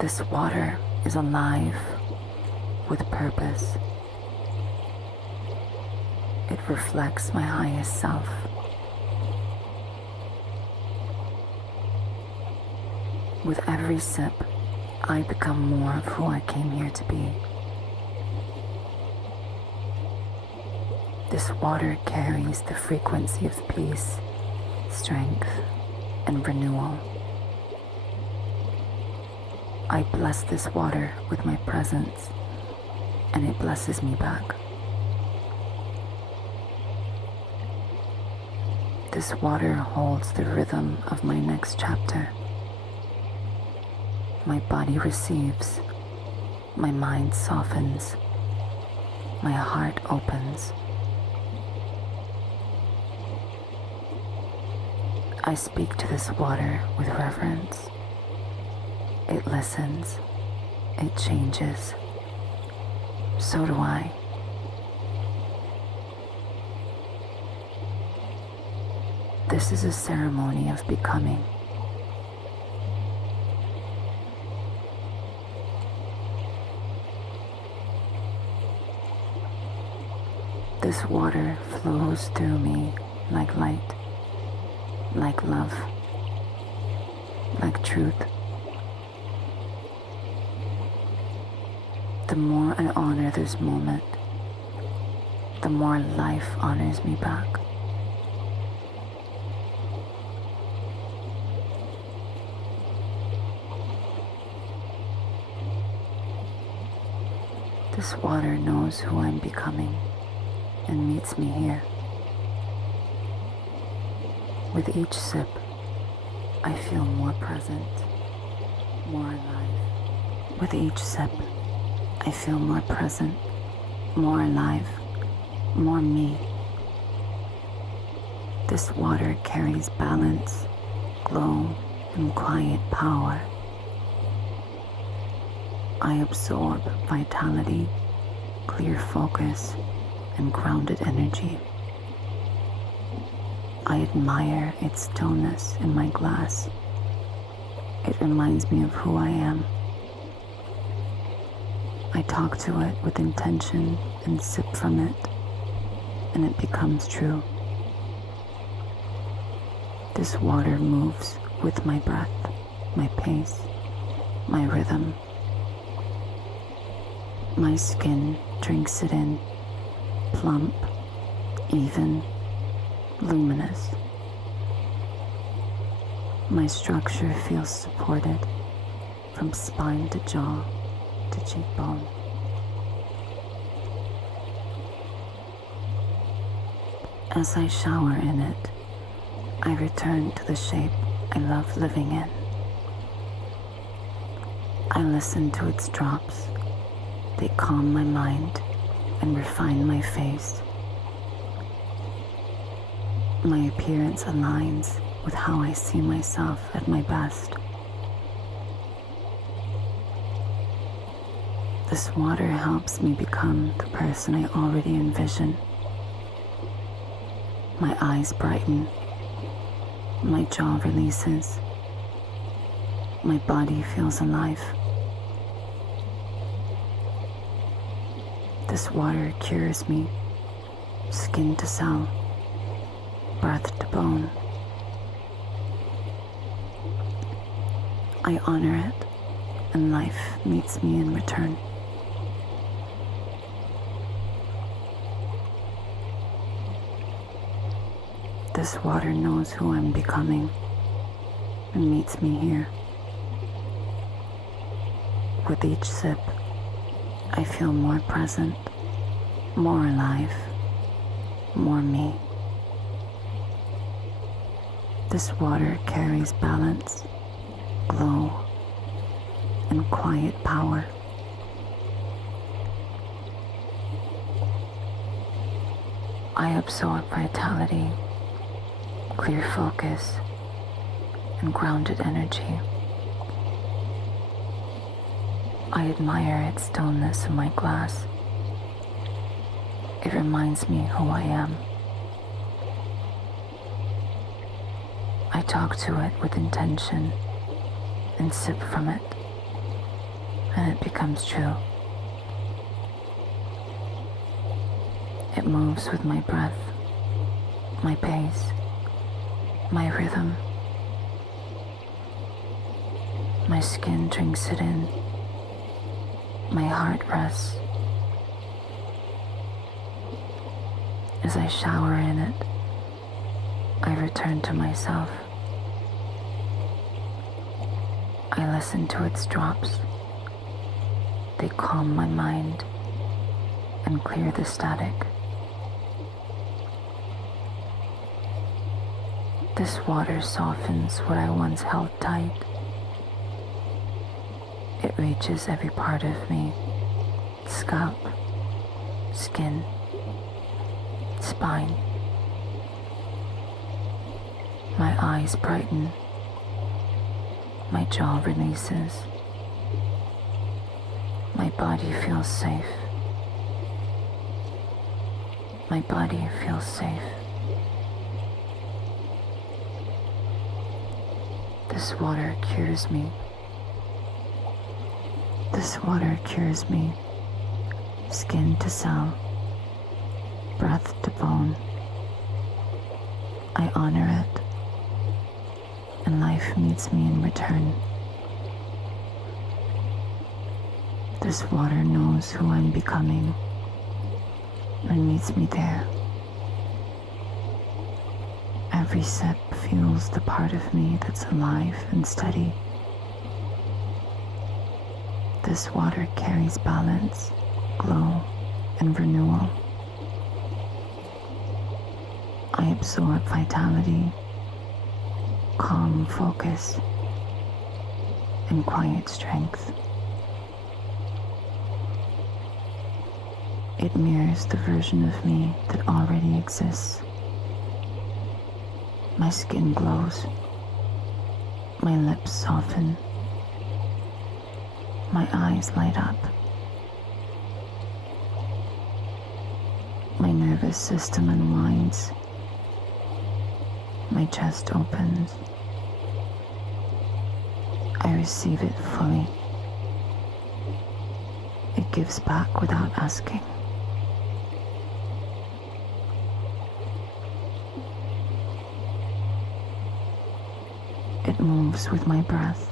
This water is alive with purpose. It reflects my highest self. With every sip, I become more of who I came here to be. This water carries the frequency of peace, strength, and renewal. I bless this water with my presence, and it blesses me back. This water holds the rhythm of my next chapter. My body receives, my mind softens, my heart opens. I speak to this water with reverence. It listens, it changes. So do I. This is a ceremony of becoming. This water flows through me like light, like love, like truth. The more I honor this moment, the more life honors me back. This water knows who I'm becoming and meets me here. With each sip, I feel more present, more alive. With each sip, I feel more present, more alive, more me. This water carries balance, glow, and quiet power. I absorb vitality, clear focus, and grounded energy. I admire its stillness in my glass. It reminds me of who I am. I talk to it with intention and sip from it, and it becomes true. This water moves with my breath, my pace, my rhythm. My skin drinks it in, plump, even, luminous. My structure feels supported from spine to jaw to cheekbone. As I shower in it, I return to the shape I love living in. I listen to its drops. They calm my mind and refine my face. My appearance aligns with how I see myself at my best. This water helps me become the person I already envision. My eyes brighten, my jaw releases, my body feels alive. This water cures me, skin to cell, breath to bone. I honor it, and life meets me in return. This water knows who I'm becoming and meets me here. With each sip, I feel more present, more alive, more me. This water carries balance, glow, and quiet power. I absorb vitality, clear focus, and grounded energy. I admire its stillness in my glass. It reminds me who I am. I talk to it with intention and sip from it, and it becomes true. It moves with my breath, my pace, my rhythm. My skin drinks it in. My heart rests. As I shower in it, I return to myself. I listen to its drops. They calm my mind and clear the static. This water softens what I once held tight. It reaches every part of me: scalp, skin, spine. My eyes brighten. My jaw releases. My body feels safe. My body feels safe. This water cures me. This water cures me, skin to cell, breath to bone. I honor it, and life meets me in return. This water knows who I'm becoming and meets me there. Every sip fuels the part of me that's alive and steady. This water carries balance, glow, and renewal. I absorb vitality, calm focus, and quiet strength. It mirrors the version of me that already exists. My skin glows. My lips soften. My eyes light up. My nervous system unwinds. My chest opens. I receive it fully. It gives back without asking. It moves with my breath,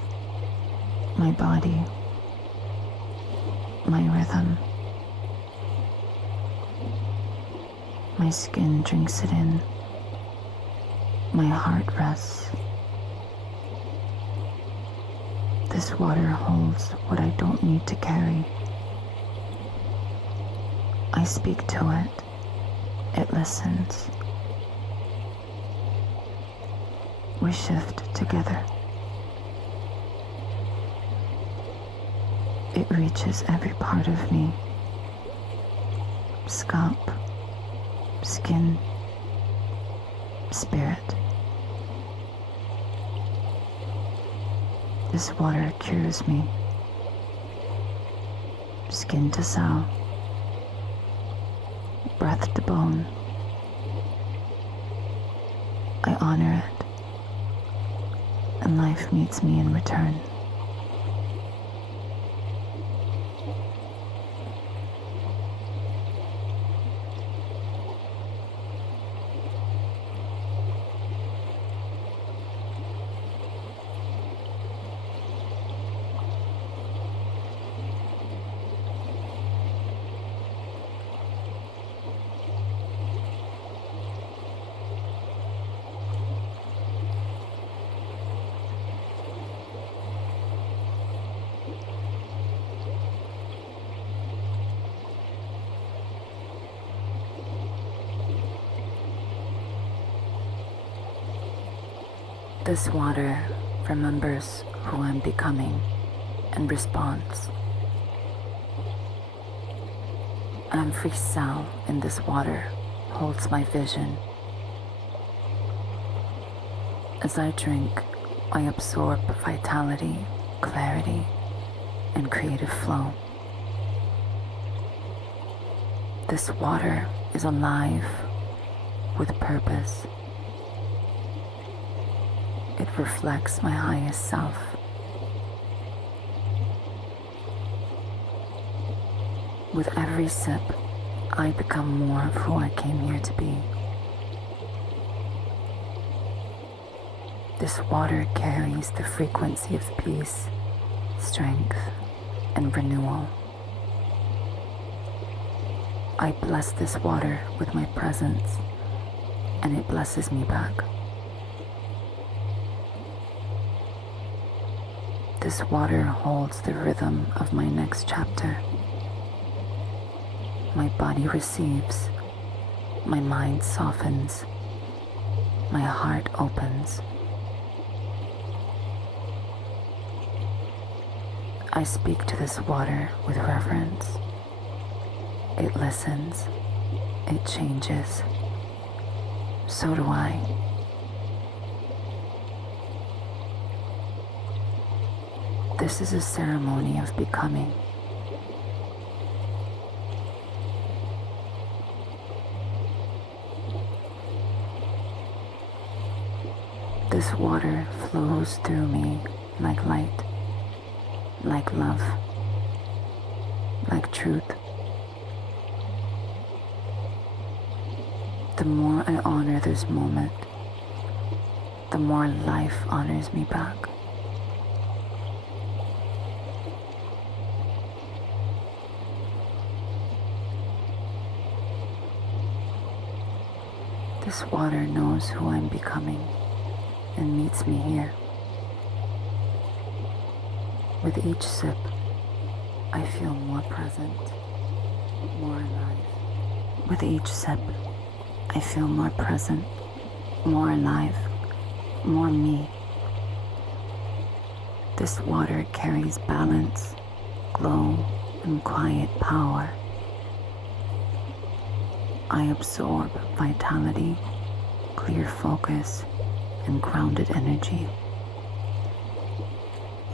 my body, my rhythm. My skin drinks it in. My heart rests. This water holds what I don't need to carry. I speak to it. It listens. We shift together. It reaches every part of me: scalp, skin, spirit. This water cures me, skin to cell, breath to bone. I honor it, and life meets me in return. This water remembers who I'm becoming and responds. Every cell in this water holds my vision. As I drink, I absorb vitality, clarity, and creative flow. This water is alive with purpose. It reflects my highest self. With every sip, I become more of who I came here to be. This water carries the frequency of peace, strength, and renewal. I bless this water with my presence, and it blesses me back. This water holds the rhythm of my next chapter. My body receives, my mind softens, my heart opens. I speak to this water with reverence. It listens, it changes. So do I. This is a ceremony of becoming. This water flows through me like light, like love, like truth. The more I honor this moment, the more life honors me back. This water knows who I'm becoming and meets me here. With each sip, I feel more present, more alive. With each sip, I feel more present, more alive, more me. This water carries balance, glow, and quiet power. I absorb vitality, clear focus, and grounded energy.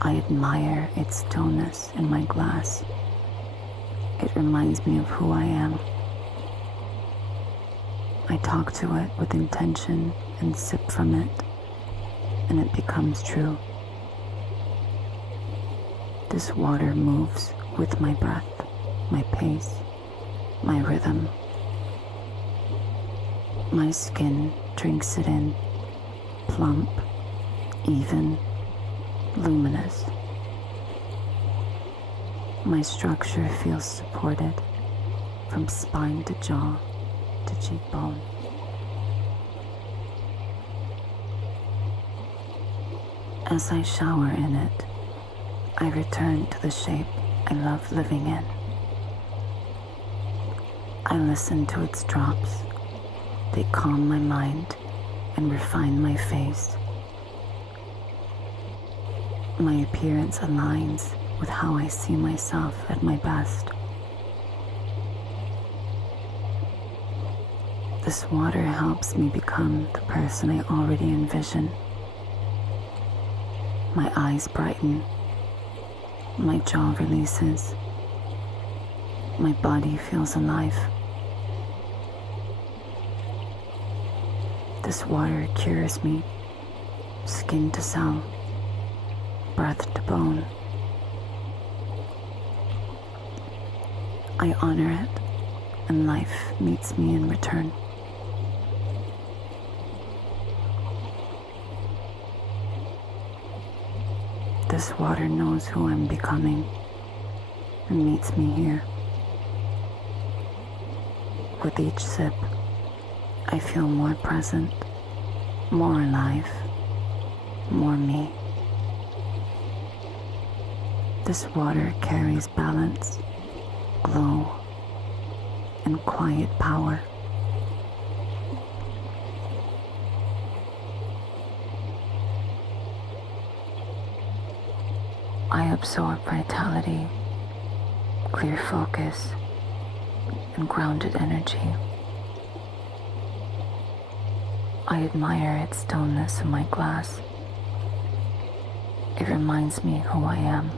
I admire its stillness in my glass. It reminds me of who I am. I talk to it with intention and sip from it, and it becomes true. This water moves with my breath, my pace, my rhythm. My skin drinks it in, plump, even, luminous. My structure feels supported from spine to jaw to cheekbone. As I shower in it, I return to the shape I love living in. I listen to its drops. They calm my mind and refine my face. My appearance aligns with how I see myself at my best. This water helps me become the person I already envision. My eyes brighten, my jaw releases, my body feels alive. This water cures me, skin to cell, breath to bone. I honor it, and life meets me in return. This water knows who I'm becoming and meets me here. With each sip, I feel more present, more alive, more me. This water carries balance, glow, and quiet power. I absorb vitality, clear focus, and grounded energy. I admire its stillness in my glass. It reminds me who I am.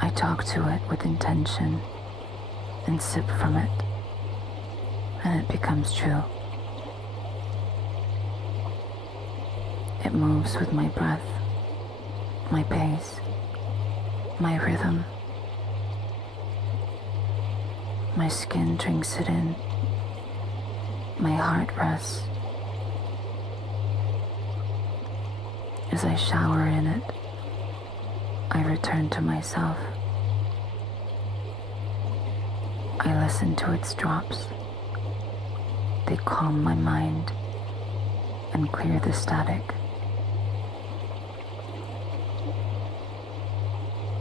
I talk to it with intention and sip from it, and it becomes true. It moves with my breath, my pace, my rhythm. My skin drinks it in. My heart rests. As I shower in it, I return to myself. I listen to its drops. They calm my mind and clear the static.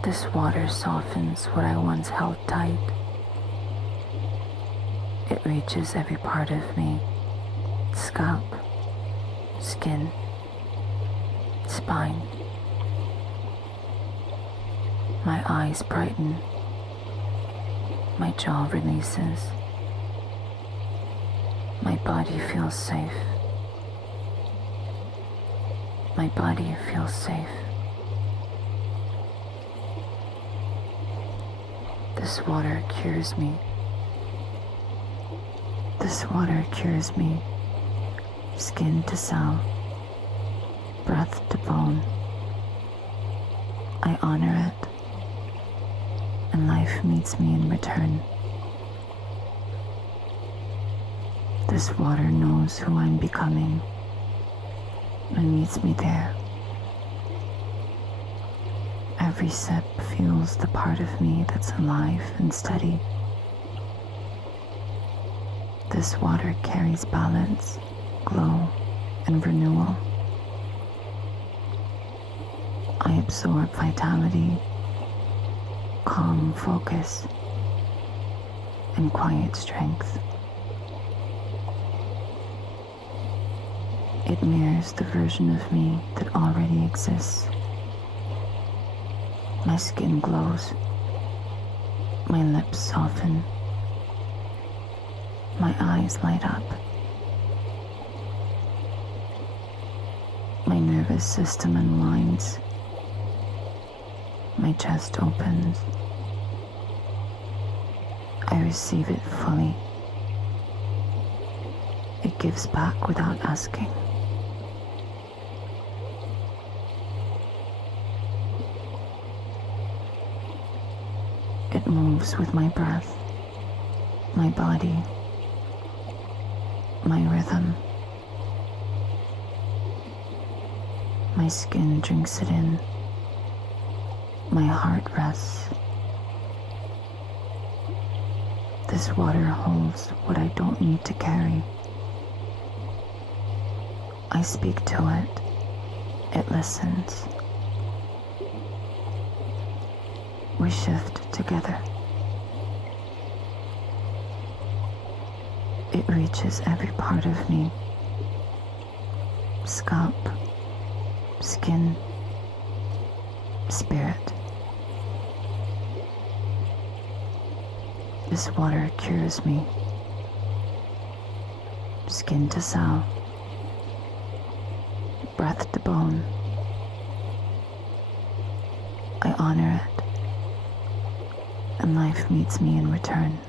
This water softens what I once held tight. It reaches every part of me: scalp, skin, spine. My eyes brighten. My jaw releases. My body feels safe. My body feels safe. This water cures me. This water cures me, skin to cell, breath to bone. I honor it, and life meets me in return. This water knows who I'm becoming and meets me there. Every sip fuels the part of me that's alive and steady. This water carries balance, glow, and renewal. I absorb vitality, calm focus, and quiet strength. It mirrors the version of me that already exists. My skin glows. My lips soften. My eyes light up. My nervous system unwinds. My chest opens. I receive it fully. It gives back without asking. It moves with my breath, my body, my rhythm. My skin drinks it in. My heart rests. This water holds what I don't need to carry. I speak to it. It listens. We shift together. It reaches every part of me: scalp, skin, spirit. This water cures me, skin to cell, breath to bone. I honor it, and life meets me in return.